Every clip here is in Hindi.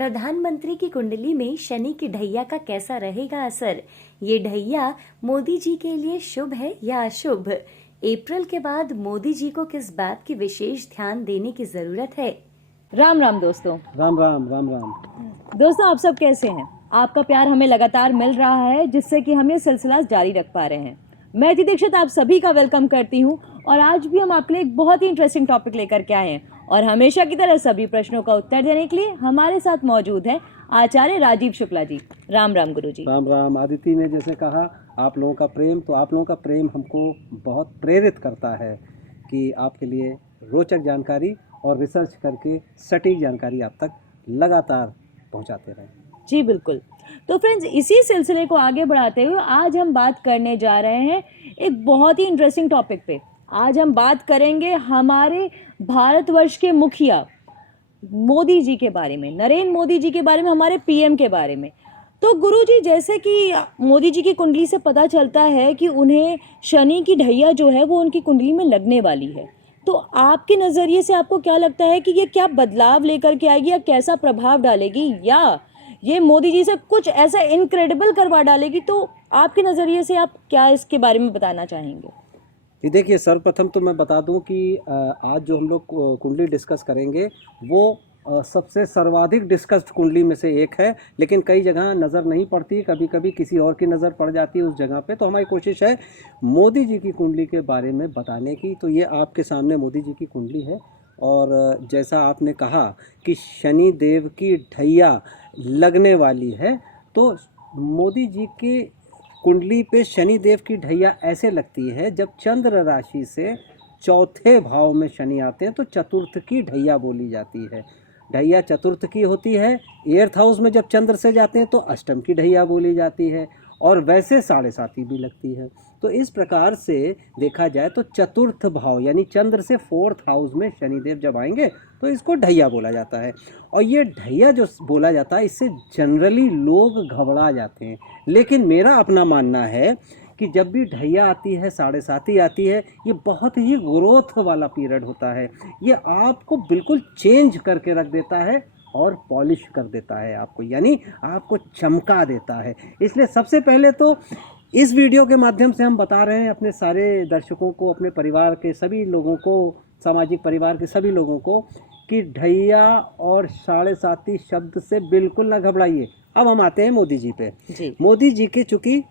प्रधानमंत्री की कुंडली में शनि की ढैया का कैसा रहेगा असर? ये ढैया मोदी जी के लिए शुभ है या अशुभ? अप्रैल के बाद मोदी जी को किस बात की विशेष ध्यान देने की जरूरत है? राम राम दोस्तों। राम राम राम राम। दोस्तों, आप सब कैसे हैं? आपका प्यार हमें लगातार मिल रहा है, जिससे कि हम ये सिलसिला जारी रख पा रहे हैं। मैं अदिति दीक्षित आप सभी का वेलकम करती हूं और आज भी हम आपके लिए एक बहुत ही इंटरेस्टिंग टॉपिक लेकर के आए हैं और हमेशा की तरह सभी प्रश्नों का उत्तर देने के लिए हमारे साथ मौजूद है आचार्य राजीव शुक्ला जी। राम राम गुरु जी। राम राम। आदिति ने जैसे कहा आप लोगों का प्रेम, तो आप लोगों का प्रेम हमको बहुत प्रेरित करता है कि आपके लिए रोचक जानकारी और रिसर्च करके सटीक जानकारी आप तक लगातार पहुंचाते रहें। जी बिल्कुल। तो फ्रेंड्स, इसी सिलसिले को आगे बढ़ाते हुए आज हम बात करने जा रहे हैं एक बहुत ही इंटरेस्टिंग टॉपिक पे। आज हम बात करेंगे हमारे भारतवर्ष के मुखिया मोदी जी के बारे में, नरेंद्र मोदी जी के बारे में, हमारे पीएम के बारे में। तो गुरुजी, जैसे कि मोदी जी की कुंडली से पता चलता है कि उन्हें शनि की ढैया जो है वो उनकी कुंडली में लगने वाली है, तो आपके नज़रिए से आपको क्या लगता है कि ये क्या बदलाव लेकर के आएगी या कैसा प्रभाव डालेगी, या ये मोदी जी से कुछ ऐसा इनक्रेडिबल करवा डालेगी? तो आपके नज़रिए से आप क्या इसके बारे में बताना चाहेंगे? ये देखिए, सर्वप्रथम तो मैं बता दूं कि आज जो हम लोग कुंडली डिस्कस करेंगे वो सबसे सर्वाधिक डिस्कस्ड कुंडली में से एक है, लेकिन कई जगह नज़र नहीं पड़ती, कभी कभी किसी और की नज़र पड़ जाती है उस जगह पे। तो हमारी कोशिश है मोदी जी की कुंडली के बारे में बताने की। तो ये आपके सामने मोदी जी की कुंडली है और जैसा आपने कहा कि शनि देव की ढैया लगने वाली है, तो मोदी जी की कुंडली पे शनि देव की ढैया ऐसे लगती है जब चंद्र राशि से चौथे भाव में शनि आते हैं तो चतुर्थ की ढैया बोली जाती है। ढैया चतुर्थ की होती है। एर्थ हाउस में जब चंद्र से जाते हैं तो अष्टम की ढैया बोली जाती है और वैसे साढ़े साती भी लगती है। तो इस प्रकार से देखा जाए तो चतुर्थ भाव यानी चंद्र से फोर्थ हाउस में शनिदेव जब आएंगे तो इसको ढैया बोला जाता है। और ये ढैया जो बोला जाता है, इससे जनरली लोग घबरा जाते हैं, लेकिन मेरा अपना मानना है कि जब भी ढैया आती है, साढ़े साती आती है, ये बहुत ही ग्रोथ वाला पीरियड होता है। ये आपको बिल्कुल चेंज करके रख देता है और पॉलिश कर देता है आपको, यानी आपको चमका देता है। इसलिए सबसे पहले तो इस वीडियो के माध्यम से हम बता रहे हैं अपने सारे दर्शकों को, अपने परिवार के सभी लोगों को, सामाजिक परिवार के सभी लोगों को, कि ढैया और साढ़े साती शब्द से बिल्कुल ना घबराइए। अब हम आते हैं मोदी जी पे। मोदी जी के चूँकि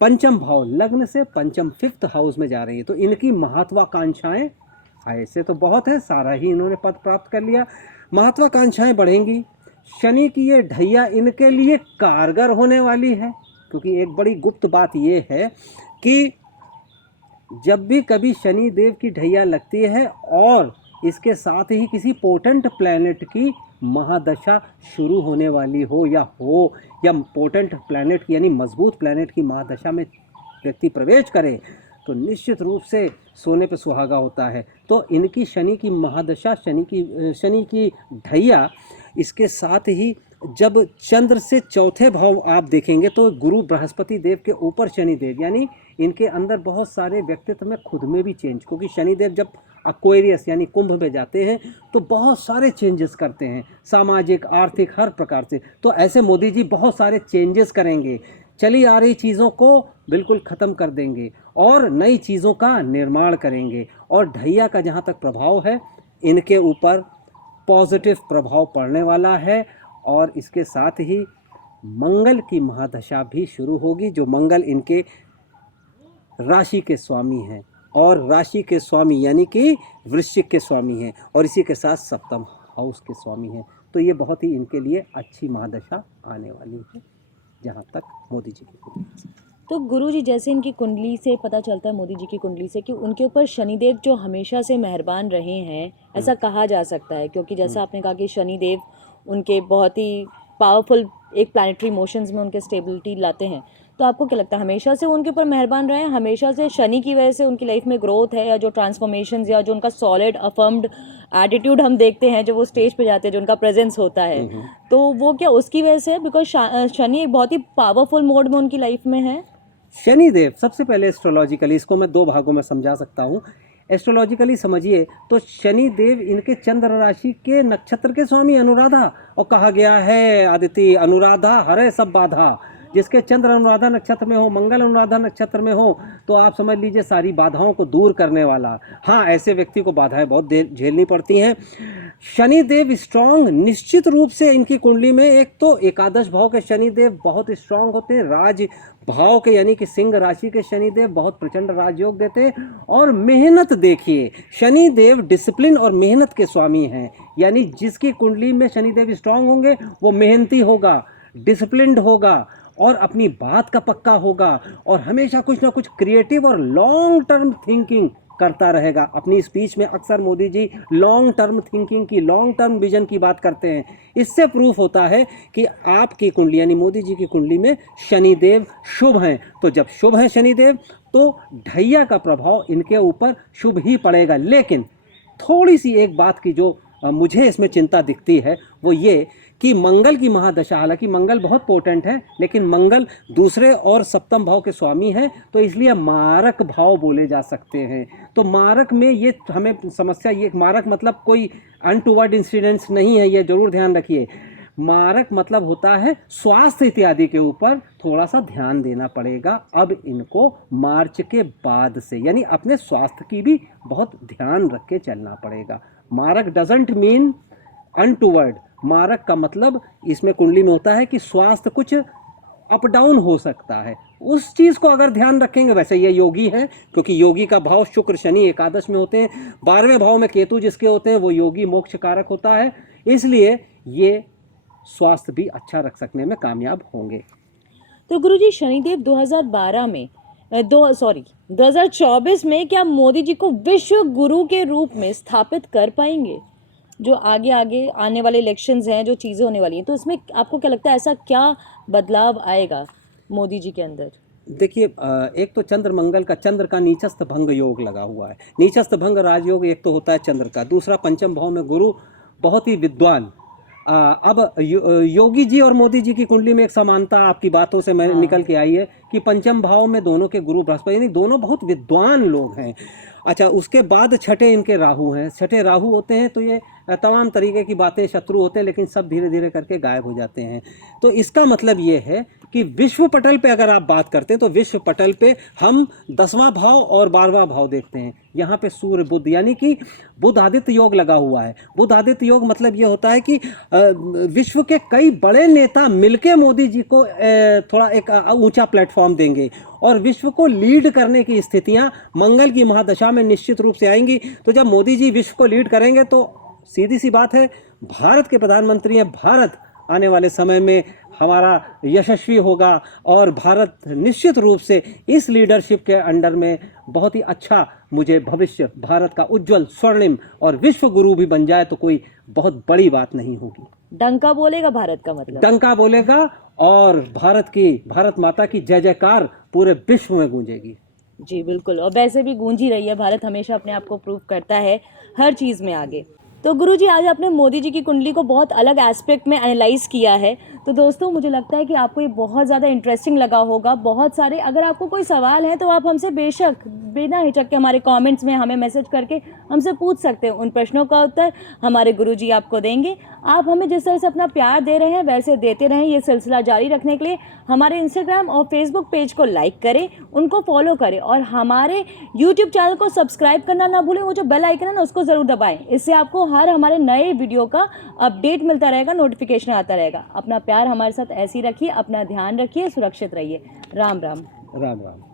पंचम भाव लग्न से पंचम फिफ्थ हाउस में जा रही है, तो इनकी महत्वाकांक्षाएं ऐसे तो बहुत है, सारा ही इन्होंने पद प्राप्त कर लिया, महत्वाकांक्षाएं बढ़ेंगी। शनि की ये ढैया इनके लिए कारगर होने वाली है, क्योंकि एक बड़ी गुप्त बात ये है कि जब भी कभी शनि देव की ढैया लगती है और इसके साथ ही किसी पोटेंट प्लैनेट की महादशा शुरू होने वाली हो या पोटेंट प्लैनेट की यानी मजबूत प्लैनेट की महादशा में व्यक्ति प्रवेश करे, तो निश्चित रूप से सोने पे सुहागा होता है। तो इनकी शनि की महादशा, शनि की ढैया, इसके साथ ही जब चंद्र से चौथे भाव आप देखेंगे तो गुरु बृहस्पति देव के ऊपर शनि देव, यानी इनके अंदर बहुत सारे व्यक्तित्व में खुद में भी चेंज, क्योंकि शनि देव जब एक्वेरियस यानी कुंभ में जाते हैं तो बहुत सारे चेंजेस करते हैं, सामाजिक, आर्थिक, हर प्रकार से। तो ऐसे मोदी जी बहुत सारे चेंजेस करेंगे, चली आ रही चीज़ों को बिल्कुल ख़त्म कर देंगे और नई चीज़ों का निर्माण करेंगे। और ढैया का जहाँ तक प्रभाव है, इनके ऊपर पॉजिटिव प्रभाव पड़ने वाला है और इसके साथ ही मंगल की महादशा भी शुरू होगी, जो मंगल इनके राशि के स्वामी हैं और राशि के स्वामी यानी कि वृश्चिक के स्वामी हैं और इसी के साथ सप्तम हाउस के स्वामी हैं। तो ये बहुत ही इनके लिए अच्छी महादशा आने वाली है जहाँ तक मोदी जी की कुंडली। तो गुरुजी, जैसे इनकी कुंडली से पता चलता है, मोदी जी की कुंडली से, कि उनके ऊपर शनिदेव जो हमेशा से मेहरबान रहे हैं, ऐसा कहा जा सकता है, क्योंकि जैसा आपने कहा कि शनिदेव उनके बहुत ही पावरफुल एक प्लैनेटरी मोशंस में उनके स्टेबिलिटी लाते हैं। तो आपको क्या लगता है, हमेशा से उनके ऊपर मेहरबान रहे हैं, हमेशा से शनि की वजह से उनकी लाइफ में ग्रोथ है, या जो ट्रांसफॉर्मेशंस या जो उनका सॉलिड अफर्म्ड एटीट्यूड हम देखते हैं, जो वो स्टेज पे जाते हैं, जो उनका प्रेजेंस होता है, तो वो क्या उसकी वजह से है? बिकॉज शनि एक बहुत ही पावरफुल मोड में उनकी लाइफ में है। शनिदेव सबसे पहले एस्ट्रोलॉजिकली इसको मैं दो भागों में समझा सकता हूँ। एस्ट्रोलॉजिकली समझिए तो शनि देव इनके चंद्र राशि के नक्षत्र के स्वामी अनुराधा, और कहा गया है आदिति अनुराधा हरे सब बाधा। जिसके चंद्र अनुराधा नक्षत्र में हो, मंगल अनुराधा नक्षत्र में हो, तो आप समझ लीजिए सारी बाधाओं को दूर करने वाला। हाँ, ऐसे व्यक्ति को बाधाएं बहुत झेलनी पड़ती हैं। शनि देव स्ट्रांग निश्चित रूप से इनकी कुंडली में, एक तो एकादश भाव के शनि देव बहुत स्ट्रांग होते हैं, राज भाव के यानी कि सिंह राशि के शनि देव बहुत प्रचंड राजयोग देते हैं। और मेहनत देखिए, शनि देव डिसिप्लिन और मेहनत के स्वामी हैं, यानी जिसकी कुंडली में शनि देव स्ट्रांग होंगे वो मेहनती होगा, डिसिप्लिन्ड होगा और अपनी बात का पक्का होगा, और हमेशा कुछ ना कुछ क्रिएटिव और लॉन्ग टर्म थिंकिंग करता रहेगा। अपनी स्पीच में अक्सर Modi ji long term thinking की, लॉन्ग टर्म विजन की बात करते हैं। इससे प्रूफ होता है कि आपकी कुंडली यानी मोदी जी की कुंडली में शनिदेव शुभ हैं। तो जब शुभ हैं शनिदेव तो ढैया का प्रभाव इनके ऊपर शुभ ही पड़ेगा। लेकिन थोड़ी सी एक बात की जो मुझे इसमें चिंता दिखती है वो ये कि मंगल की महादशा, हालांकि मंगल बहुत पोटेंट है लेकिन मंगल दूसरे और सप्तम भाव के स्वामी हैं, तो इसलिए मारक भाव बोले जा सकते हैं। तो मारक में ये हमें समस्या, ये मारक मतलब कोई अनटूवर्ड इंसिडेंट्स नहीं है, ये जरूर ध्यान रखिए। मारक मतलब होता है स्वास्थ्य इत्यादि के ऊपर थोड़ा सा ध्यान देना पड़ेगा अब इनको मार्च के बाद से, यानी अपने स्वास्थ्य की भी बहुत ध्यान रख के चलना पड़ेगा। मारक डजंट मीन अनटूवर्ड, मारक का मतलब इसमें कुंडली में होता है कि स्वास्थ्य कुछ अप डाउन हो सकता है, उस चीज़ को अगर ध्यान रखेंगे। वैसे ये योगी हैं क्योंकि योगी का भाव शुक्र शनि एकादश में होते हैं, 12वें भाव में केतु जिसके होते हैं वो योगी मोक्ष कारक होता है, इसलिए ये स्वास्थ्य भी अच्छा रख सकने में कामयाब होंगे। तो गुरुजी शनिदेव 2012 में 2024 में क्या मोदी जी को विश्व गुरु के रूप में स्थापित कर पाएंगे? जो आगे आगे आने वाले इलेक्शंस हैं, जो चीज़ें होने वाली हैं, तो इसमें आपको क्या लगता है ऐसा क्या बदलाव आएगा मोदी जी के अंदर? देखिए, एक तो चंद्र मंगल का, चंद्र का नीचस्थ भंग योग लगा हुआ है। नीचस्थ भंग राजयोग एक तो होता है चंद्र का, दूसरा पंचम भाव में गुरु बहुत ही विद्वान। अब योगी जी और मोदी जी की कुंडली में एक समानता आपकी बातों से मैं निकल के आई है कि पंचम भाव में दोनों के गुरु बृहस्पति, यानी दोनों बहुत विद्वान लोग हैं। अच्छा, उसके बाद छठे इनके राहु हैं। छठे राहु होते हैं तो ये तमाम तरीके की बातें, शत्रु होते हैं लेकिन सब धीरे धीरे करके गायब हो जाते हैं। तो इसका मतलब ये है कि विश्व पटल पे अगर आप बात करते हैं तो विश्व पटल पे हम 10वां भाव और 12वां भाव देखते हैं। यहाँ पे सूर्य बुध यानी कि बुध आदित्य योग लगा हुआ है। बुध आदित्य योग मतलब ये होता है कि विश्व के कई बड़े नेता मिलके मोदी जी को थोड़ा एक ऊंचा प्लेटफॉर्म देंगे और विश्व को लीड करने की स्थितियां मंगल की महादशा में निश्चित रूप से आएंगी। तो जब मोदी जी विश्व को लीड करेंगे तो सीधी सी बात है, भारत के प्रधानमंत्री हैं, भारत आने वाले समय में हमारा यशस्वी होगा और भारत निश्चित रूप से इस लीडरशिप के अंडर में बहुत ही अच्छा, मुझे भविष्य भारत का उज्जवल स्वर्णिम और विश्व गुरु भी बन जाए तो कोई बहुत बड़ी बात नहीं होगी। डंका बोलेगा भारत का मतलब, डंका बोलेगा और भारत माता की जय जयकार पूरे विश्व में गूंजेगी। जी बिल्कुल, और वैसे भी गूंज ही रही है। भारत हमेशा अपने आप को प्रूव करता है हर चीज़ में आगे। तो गुरुजी आज आपने मोदी जी की कुंडली को बहुत अलग एस्पेक्ट में एनालाइज किया है। तो दोस्तों मुझे लगता है कि आपको ये बहुत ज़्यादा इंटरेस्टिंग लगा होगा। बहुत सारे, अगर आपको कोई सवाल है तो आप हमसे बेशक बिना हिचक के हमारे कमेंट्स में हमें मैसेज करके हमसे पूछ सकते हैं। उन प्रश्नों का उत्तर हमारे गुरुजी आपको देंगे। आप हमें जिस तरह से अपना प्यार दे रहे हैं वैसे देते रहें। ये सिलसिला जारी रखने के लिए हमारे इंस्टाग्राम और फेसबुक पेज को लाइक करें, उनको फॉलो करें और हमारे यूट्यूब चैनल को सब्सक्राइब करना ना भूलें। वो जो बेल आइकन है ना उसको ज़रूर दबाएं। इससे आपको हर हमारे नए वीडियो का अपडेट मिलता रहेगा, नोटिफिकेशन आता रहेगा। अपना प्यार हमारे साथ ऐसे ही रखिए, अपना ध्यान रखिए, सुरक्षित रहिए। राम राम। राम राम।